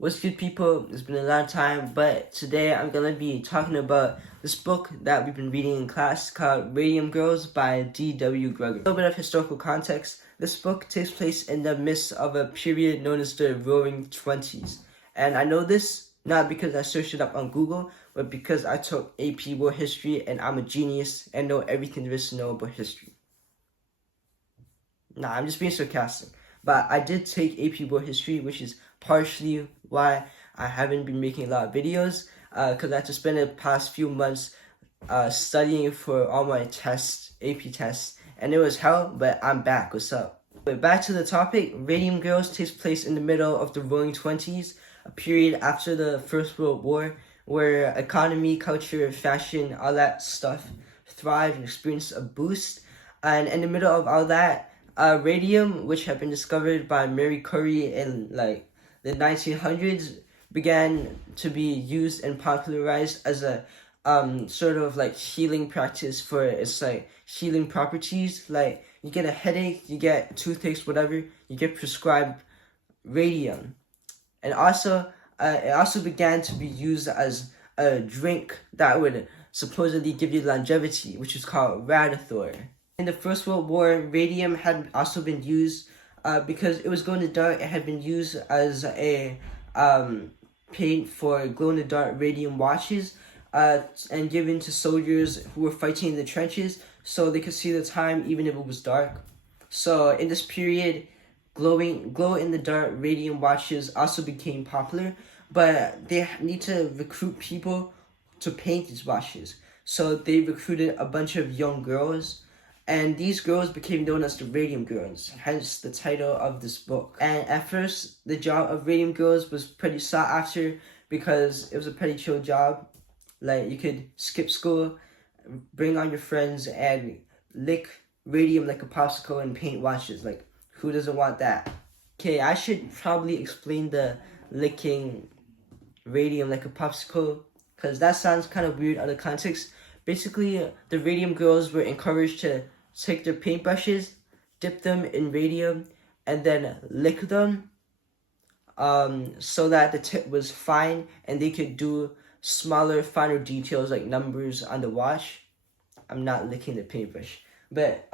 What's good, people? It's been a long time, but today I'm gonna be talking about this book that we've been reading in class called Radium Girls by D.W. Gruger. A little bit of historical context. This book takes place in the midst of a period known as the Roaring Twenties. And I know this not because I searched it up on Google, but because I took AP World History and I'm a genius and know everything there is to know about history. Nah, I'm just being sarcastic. But I did take AP World History, which is partially why I haven't been making a lot of videos, because I had to spend the past few months studying for all my tests, AP tests, and it was hell, but I'm back. What's up? But back to the topic, Radium Girls takes place in the middle of the Roaring Twenties, a period after the First World War, where economy, culture, fashion, all that stuff thrived and experienced a boost. And in the middle of all that, radium, which had been discovered by Marie Curie in the 1900s, began to be used and popularized as a sort of healing practice for its healing properties. Like, you get a headache, you get toothaches, whatever, you get prescribed radium. And also, it also began to be used as a drink that would supposedly give you longevity, which is called Radithor. In the First World War, radium had also been used because it was glow-in-the-dark. It had been used as a paint for glow-in-the-dark radium watches and given to soldiers who were fighting in the trenches so they could see the time even if it was dark. So in this period, glow-in-the-dark radium watches also became popular, but they need to recruit people to paint these watches. So they recruited a bunch of young girls, and these girls became known as the Radium Girls, hence the title of this book. And at first, the job of Radium Girls was pretty sought after because it was a pretty chill job. Like, you could skip school, bring on your friends, and lick radium like a popsicle and paint watches. Like, who doesn't want that? Okay, I should probably explain the licking radium like a popsicle, because that sounds kind of weird out of context. Basically, the Radium Girls were encouraged to take their paintbrushes, dip them in radium, and then lick them so that the tip was fine and they could do smaller, finer details like numbers on the watch. I'm not licking the paintbrush, but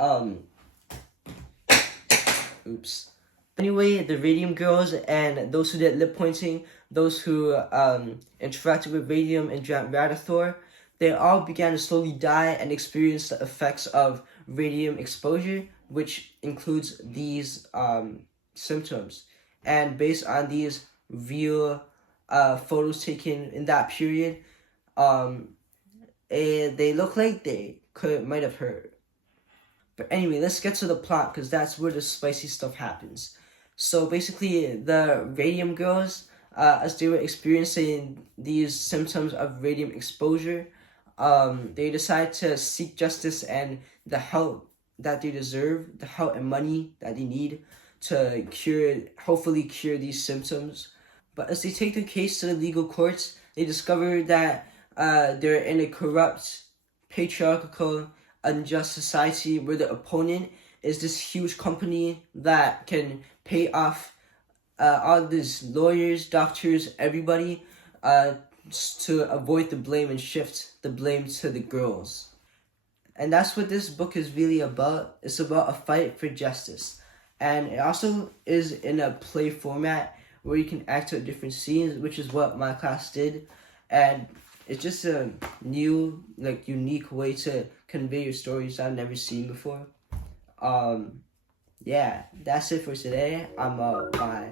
oops. Anyway, the Radium Girls and those who did lip pointing, those who interacted with radium and drank Radithor, they all began to slowly die and experience the effects of radium exposure, which includes these symptoms. And based on these real photos taken in that period, they look like they might have hurt. But anyway, let's get to the plot, because that's where the spicy stuff happens. So basically, the Radium Girls, as they were experiencing these symptoms of radium exposure, they decide to seek justice and the help that they deserve, the help and money that they need to hopefully cure these symptoms. But as they take their case to the legal courts, they discover that they're in a corrupt, patriarchal, unjust society where the opponent is this huge company that can pay off all these lawyers, doctors, everybody to avoid the blame and shift the blame to the girls. And that's what this book is really about. It's about a fight for justice. And it also is in a play format where you can act out different scenes, which is what my class did. And it's just a new, unique way to convey your stories I've never seen before. Yeah, that's it for today. I'm bye.